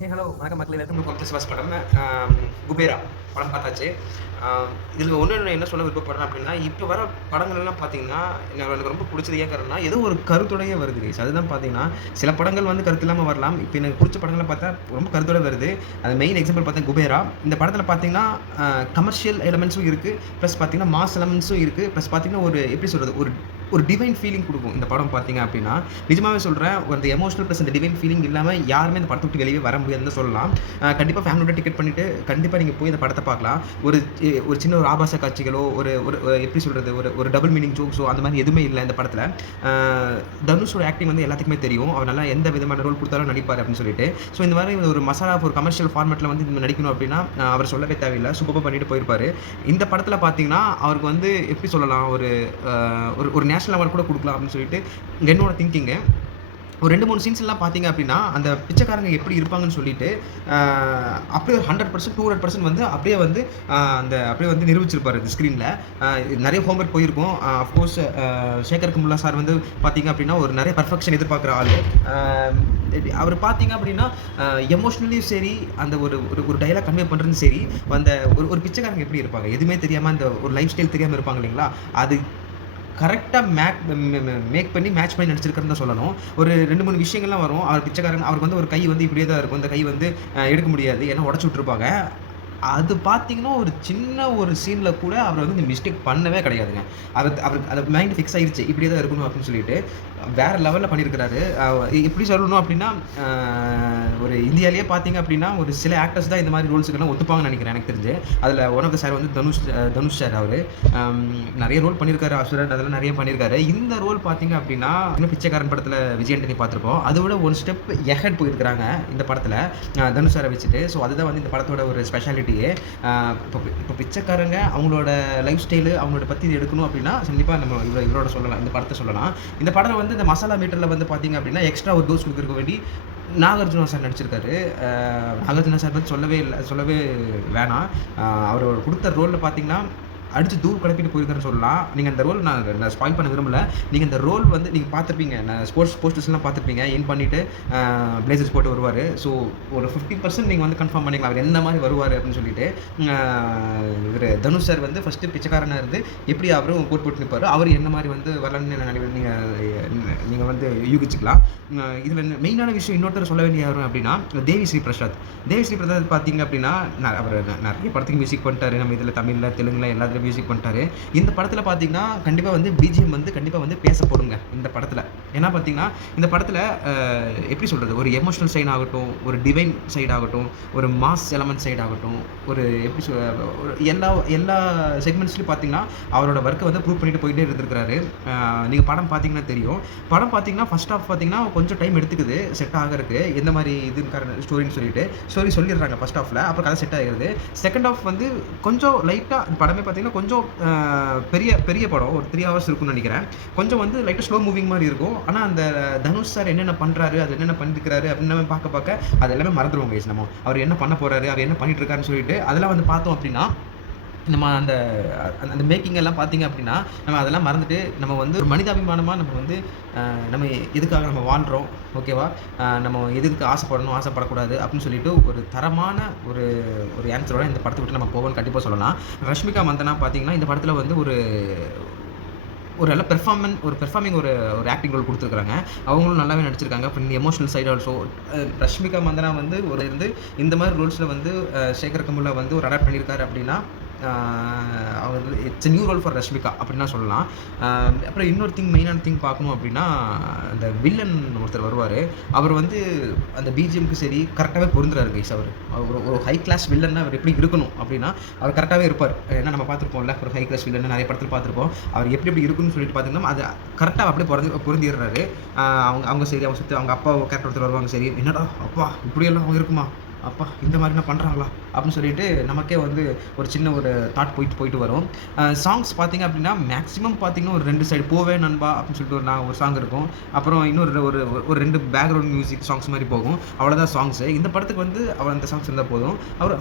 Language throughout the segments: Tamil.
ஹலோ வணக்கம் மக்களே. வெல்கம் டு கொம்பஸ் வாஸ் படம். குபேரா படம் பார்த்தாச்சு. இதில ஒண்ணு என்ன சொல்ல விருப்பப்படுறேன் அப்டின்னா, இப்ப வர படங்கள்லாம் பார்த்தீங்கன்னா, எனக்கு ரொம்ப புடிச்சது ஏன் காரணம்னா, ஏதோ ஒரு கருத்தோடயே வருது கைஸ். அதுதான் பார்த்தீங்கன்னா, சில படங்கள் வந்து கருத்து இல்லாம வரலாம். இப்ப எனக்கு புடிச்ச படங்கள்லாம் பார்த்தா ரொம்ப கருத்தோட வருது. அது மெயின் எக்ஸாம்பிள் பார்த்தா குபேரா. இந்த படத்தில பார்த்தீங்கன்னா, கமர்ஷியல் எலிமெண்ட்ஸும் இருக்கு. பிளஸ் பார்த்தீங்கன்னா, மாஸ் எலிமெண்ட்ஸும் இருக்கு. பிளஸ் பார்த்தீங்கன்னா, ஒரு எப்படி சொல்றது? ஒரு டிவைன் ஃபீலிங் குடுக்கும். இந்த படம் பார்த்தீங்க அப்டின்னா, நிஜமாவே சொல்றேன். அந்த எமோஷனல் பிளஸ் அந்த டிவைன் ஃபீலிங் இல்லாம யாருமே இந்த படத்த விட்டு வெளியவே வர முடியாதுன்னு தான் சொல்லலாம். கண்டிப்பா ஃபேமிலியோட டிக்கெட் பண்ணிட்டு கண்டிப்பா நீங்க போய் இந்த படத்த பார்க்கலாம். ஒரு சின்ன ஒரு ஆபாச காட்சிகளோ, ஒரு ஒரு எப்படி சொல்றது? ஒரு டபுள் மீனிங் ஜோக்ஸோ அந்த மாரி எதுவுமே இல்ல இந்த படத்துல. அ தனுஷோட ஆக்டிங் வந்து எல்லாத்துக்குமே தெரியும். அவர் நல்லா எந்த விதமான ரோல் குடுத்தாலும் நடிப்பாரு அப்டின்னு சொல்லிட்டு. ஸோ இந்த மாரி ஒரு மசாலா ஒரு கமர்ஷியல் ஃபார்மேட்ல வந்து நடிக்கணும் அப்டின்னா, அவர் சொல்லவே தேவையில்ல. சூப்பரா பண்ணிட்டு போயிருப்பாரு. இந்த படத்துல பார்த்தீங்கன்னா, அவருக்கு வந்து எப்படி சொல்லலாம்? ஒரு அ ஒரு ஒரு நேஷனல் அவார்ட் கூட குடுக்கலாம் அப்டின்னு சொல்லிட்டு என்னோட திங்கிங்கு. ஒரு 2, 3 சீன்ஸ்லாம் பார்த்தீங்க அப்டின்னா, அந்த பிச்சைக்காரங்க எப்படி இருப்பாங்கன்னு சொல்லிட்டு, அ அப்படியே 100%, 200% வந்து அப்படியே வந்து அப்படியே வந்து நிரூபிச்சிருப்பாரு இந்த ஸ்க்ரீன்ல. அ நெறைய ஹோம்வொர்க் போயிருக்கும். அஃப்கோர்ஸ் சேகர் கமுலா சார் வந்து பார்த்தீங்க அப்டின்னா, ஒரு நெறைய பெர்ஃபெக்ஷன் எதிர்பார்க்குற ஆளு. அ அவரு பார்த்தீங்க அப்டின்னா, எமோஷனலியும் சரி, அந்த ஒரு ஒரு ஒரு டயலாக் கன்வே பண்றதும் சரி, அந்த ஒரு ஒரு பிச்சைக்காரங்க எப்படி இருப்பாங்க? எதுவுமே தெரியாம அந்த ஒரு லைஃப் ஸ்டைல் தெரியாம இருப்பாங்க இல்லைங்களா? அது கரெக்ட்டா மேக் பண்ணி மேட்ச் பண்ணி நடிச்சிருக்காருன்னு தான் சொல்லணும். ஒரு 2, 3 விஷயங்கள்லாம் வரும். அவர் பிச்சைக்காரன் அவருக்கு வந்து ஒரு கை வந்து இப்படியே தான் இருக்கும். இந்த கை வந்து எடுக்க முடியாது. ஏன்னா உடைச்சு விட்டுருப்பாங்க. அது பார்த்தீங்கன்னா, ஒரு சின்ன ஒரு சீன்ல கூட அவர் வந்து இந்த மிஸ்டேக் பண்ணவே கிடையாதுங்க. அவருக்கு அது மைண்ட் ஃபிக்ஸ் ஆயிருச்சு. இப்படியே தான் இருக்கணும் அப்படின்னு சொல்லிட்டு, வேற லெவல்ல பண்ணியிருக்கிறாரு. எப்படி சொல்லணும் அப்படின்னா, அ ஒரு இந்தியாலயே பார்த்தீங்க அப்படின்னா, ஒரு சில ஆக்டர்ஸ் தான் இந்த மாரி ரோல்ஸுக்கெல்லாம் ஒத்துப்பாங்கன்னு நெனைக்கிறேன் எனக்கு தெரிஞ்சு. அதுல ஒன் ஆஃப் த சார் வந்து தனுஷ் சார் அவரு. நெறைய ரோல் பண்ணியிருக்காரு. அசுரன் அதெல்லாம் நெறைய பண்ணியிருக்காரு. இந்த ரோல் பார்த்தீங்க அப்படின்னா, இன்னும் பிச்சைக்காரன் படத்துல விஜய் ஆண்டனி பார்த்திருப்போம். அத விட ஒரு ஸ்டெப் எஹெட் போயிருக்கிறாங்க இந்த படத்துல. தனுஷ் சார வச்சுட்டு. ஸோ அதுதான் வந்து இந்த படத்தோட ஒரு ஸ்பெஷாலிட்டியே. இப்போ பிச்சைக்காரங்க அவங்களோட லைஃப் ஸ்டைலு அவங்களோட பத்தி எடுக்கணும் அப்படின்னா, கண்டிப்பா நம்ம இவரோட சொல்லலாம். இந்த படத்த சொல்லலாம். இந்த படம் வந்து இந்த மசாலா மீட்டர்ல வந்து பார்த்தீங்க அப்படின்னா, எக்ஸ்ட்ரா ஒரு டோஸ் குடுக்கறதுக்கு வேண்டி நாகார்ஜுனா சார் நடிச்சிருக்காரு. நாகார்ஜுனா சார் பத்தி சொல்லவே வேணாம். அவரு குடுத்த ரோல்ல பார்த்தீங்கன்னா, அடிச்சு தூள் கிளப்பிட்டு போயிருக்காருன்னு சொல்லலாம். நீங்க அந்த ரோல் நான் ஸ்பாயில் பண்ண விரும்பல. நீங்க இந்த ரோல் வந்து நீங்க பார்த்திருப்பீங்க. நான் ஸ்போர்ட்ஸ் போஸ்டர்ஸ்லாம் பார்த்திருப்பீங்க. இன் பண்ணிட்டு பிளேசர்ஸ் போட்டு வருவாரு. ஸோ ஒரு 50% நீங்க வந்து கன்ஃபார்ம் பண்ணிக்கலாம். அவர் எந்த மாரி வருவாரு அப்படின்னு சொல்லிட்டு. அ இவரு தனுஷ் சார் வந்து ஃபர்ஸ்ட்டு பிச்சைக்காரனா இருந்து எப்படி அவரும் கோட் போட்டு நிப்பாரு. அவரு என்ன மாரி வந்து வரலான்னு நீங்க நீங்க வந்து யூகிச்சுக்கலாம். இதுல மெயினான விஷயம் இன்னொருத்தர் சொல்ல வேண்டிய யாரு அப்படின்னா, தேவி ஸ்ரீ பிரசாத். தேவி ஸ்ரீ பிரசாத் பார்த்தீங்க அப்படின்னா, அவரு நெறைய படத்துக்கு மியூசிக் பண்ணிட்டாரு. நம்ம இதுல தமிழ்ல, தெலுங்குல எல்லாத்துலயும் மியூசிக் பண்ணிட்டாரு. இந்த படத்துல பார்த்தீங்கன்னா, கண்டிப்பா வந்து பிஜிஎம் வந்து கண்டிப்பா வந்து பேசப்படுங்க இந்த படத்துல. ஏன்னா பார்த்தீங்கன்னா, இந்த படத்துல எப்படி சொல்றது? ஒரு எமோஷனல் சைட் ஆகட்டும், ஒரு டிவைன் சைட் ஆகட்டும், ஒரு மாஸ் எலமெண்ட் சைட் ஆகட்டும், ஒரு எப்படி ஒரு எல்லா எல்லா செக்மெண்ட்ஸ்லயும் பார்த்தீங்கன்னா, அவரோட வொர்க்க வந்து ப்ரூவ் பண்ணிட்டு போயிட்டே இருந்திருக்காரு. நீங்க படம் பார்த்தீங்கன்னா தெரியும். படம் பார்த்தீங்கன்னா, ஃபர்ஸ்ட் ஹாஃப் பார்த்தீங்கன்னா, கொஞ்சம் டைம் எடுத்துக்குது செட் ஆகறக்கு. எந்த மாரி ஸ்டோரின்னு சொல்லிட்டு. ஸ்டோரி சொல்லிடுறாங்க ஃபர்ஸ்ட் ஹாஃப்ல. அப்புறம் கதை செட் ஆகிருது. செகண்ட் ஹாஃப் வந்து கொஞ்சம் லைட்டா படமே பார்த்தீங்கன்னா, கொஞ்சம் பெரிய பெரிய படம். ஒரு 3 ஹவர்ஸ் இருக்கும்னு நெனைக்கிறேன். கொஞ்சம் வந்து லைட்டா ஸ்லோ மூவிங் மாரி இருக்கும். ஆனா, அந்த தனுஷ் சார் என்னென்ன பண்றாரு, அது என்னென்ன பண்ணியிருக்காரு அப்படின்னு பார்க்க அது எல்லாமே மறந்துருவோம் கைஸ் நம்ம. அவர் என்ன பண்ண போறாரு, அவர் என்ன பண்ணிட்டு இருக்காருன்னு சொல்லிட்டு, அதெல்லாம் வந்து பார்த்தோம் அப்படின்னா, நம்ம அந்த அந்த மேக்கிங் எல்லாம் பார்த்தீங்க அப்படின்னா, நம்ம அதெல்லாம் மறந்துட்டு, நம்ம வந்து ஒரு மனிதாபிமானமா நம்ம வந்து நம்ம எதுக்காக நம்ம வாழ்றோம், ஓகேவா? நம்ம எதுக்கு ஆசைப்படணும், ஆசைப்படக்கூடாது அப்படின்னு சொல்லிட்டு ஒரு தரமான ஒரு ஒரு ஆன்ஸரோட இந்த படத்த விட்டு நம்ம போவோம்னு கண்டிப்பா சொல்லலாம். ரஷ்மிகா மந்தனா பார்த்தீங்கன்னா, இந்த படத்துல வந்து ஒரு ஒரு நல்ல பெர்ஃபார்மிங் ஒரு ஒரு ஆக்டிங் ரோல் குடுத்துருக்காங்க. அவங்களும் நல்லாவே நடிச்சிருக்காங்க. அப்புறம் இந்த emotional side also Rashmika Mandanna வந்து இந்த மாரி ரோல்ஸ்ல வந்து சேகர் கமுலா வந்து ஒரு அடாப்ட் பண்ணியிருக்காரு அப்படின்னா, ஆ அவர் it's a new role for Rashmika அப்படின்னு தான் சொல்லலாம். அப்புறம் இன்னொரு மெயினான திங் பார்க்கணும் அப்படின்னா, அந்த வில்லன் ஒருத்தர் வருவாரு. அவர் வந்து அந்த பிஜிஎம்க்கு சரி கரெக்ட்டாவே பொருந்துறாரு கைஸ் அவரு. ஒரு ஒரு ஹை கிளாஸ் வில்லன்னா அவர் எப்படி இருக்கணும் அப்படின்னா, அவர் கரெக்ட்டாவே இருப்பார். ஏன்னா நம்ம பார்த்துருப்போம்ல, ஒரு ஹை கிளாஸ் வில்லன் நெறைய படத்துல பார்த்துருப்போம். அவர் எப்படி எப்படி இருக்குன்னு சொல்லிட்டு பார்த்தீங்கன்னா, அது கரெக்ட்டா அப்படியே பொருந்திர்றாரு. அவங்க அவங்க சரி அவங்க சுத்தி அவங்க அப்பா கேரக்டர் ஒருத்தர் வருவாங்க சரி, "என்னடா அப்பா இப்படியெல்லாம் இருக்குமா?" அப்பா! இந்த மாரிலாம் பண்றாங்களா? அப்படின்னு சொல்லிட்டு நமக்கே வந்து ஒரு சின்ன ஒரு தாட் போயிட்டு வரும். சாங்ஸ் பார்த்தீங்க அப்படின்னா, மேக்ஸிமம் பார்த்தீங்கன்னா, ஒரு 2 சைடு "போவே நண்பா" அப்படின்னு சொல்லிட்டு ஒரு சாங் இருக்கும். அப்புறம் இன்னொரு ஒரு ஒரு 2 பேக்கிரவுண்ட் மியூசிக் சாங்ஸ் மாரி போகும். அவ்வளோதான் சாங்ஸு. இந்த படத்துக்கு வந்து அந்த சாங்ஸ் இருந்தா போதும். அவரு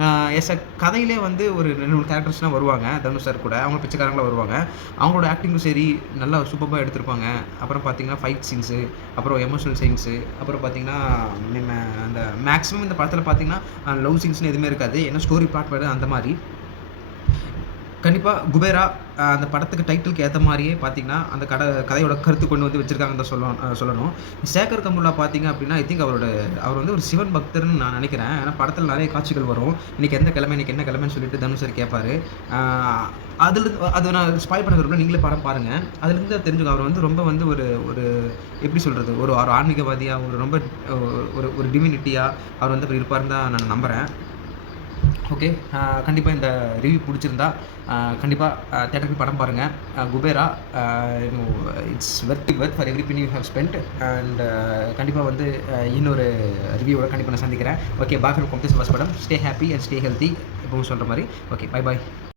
அ எஸ் அ கதையிலே வந்து ஒரு 2, 3 கேரக்டர்ஸ்லாம் வருவாங்க. தனுஷ் சார் கூட. அவங்க பிச்சைக்காரங்களா வருவாங்க. அவங்களோட ஆக்டிங்கும் சரி, நல்லா சூப்பர்பா எடுத்திருப்பாங்க. அப்புறம் பார்த்தீங்கன்னா, ஃபைட் சீன்ஸு, அப்புறம் எமோஷனல் சீன்ஸு, அப்புறம் பார்த்தீங்கன்னா, நம்ம அந்த மேக்ஸிமம் இந்த படத்தில பார்த்தீங்கன்னா, லவ் சீன்ஸ்ன்னு எதுவுமே இருக்காது. ஏன்னா ஸ்டோரி பிளாட் வேற அந்த மாரி. கண்டிப்பா குபேரா அந்த படத்துக்கு டைட்டிலுக்கு ஏத்த மாரியே பார்த்தீங்கன்னா, அந்த கதையோட கருத்து கொண்டு வந்து வச்சிருக்காங்கன்னு தான் சொல்லணும். சேகர் கமுலா பார்த்தீங்க அப்டின்னா, ஐ திங்க் அவர் வந்து ஒரு சிவன் பக்தர்ன்னு நான் நெனைக்கிறேன். ஏன்னா படத்தில நெறைய காட்சிகள் வரும். இன்னைக்கு எந்த கிழமை, இன்னைக்கு என்ன கிழமைன்னு சொல்லிட்டு தனுஷ் சார் கேட்பாரு. ஆ அதிலிருந்து அது நான் ஸ்பாயில் பண்ண விரும்பல. நீங்களே படம் பாருங்க. அதிலிருந்து தெரிஞ்சுக்கும். அவர் வந்து ரொம்ப வந்து ஒரு ஒரு எப்படி சொல்றது? ஒரு ஒரு ஆன்மீகவாதியா, ஒரு ரொம்ப ஒரு ஒரு டிவினிட்டியா அவர் வந்து இருப்பாருன்னு தான் நான் நம்புறேன். ஓகே. கண்டிப்பா இந்த ரிவ்யூ புடிச்சிருந்தா, கண்டிப்பா தியேட்டருக்கு போய் படம் பாருங்க. Kubera uh you it's worth for every penny you have spent and கண்டிப்பா வந்து இன்னொரு ரிவ்யூவோட கண்டிப்பா நான் சந்திக்கிறேன். ஓகே. பாய் ஃப்ரம் கொம்தே சிவாஸ் படம். Stay happy and stay healthy எப்பவும் சொல்ற மாரி. ஓகே. பை பாய்.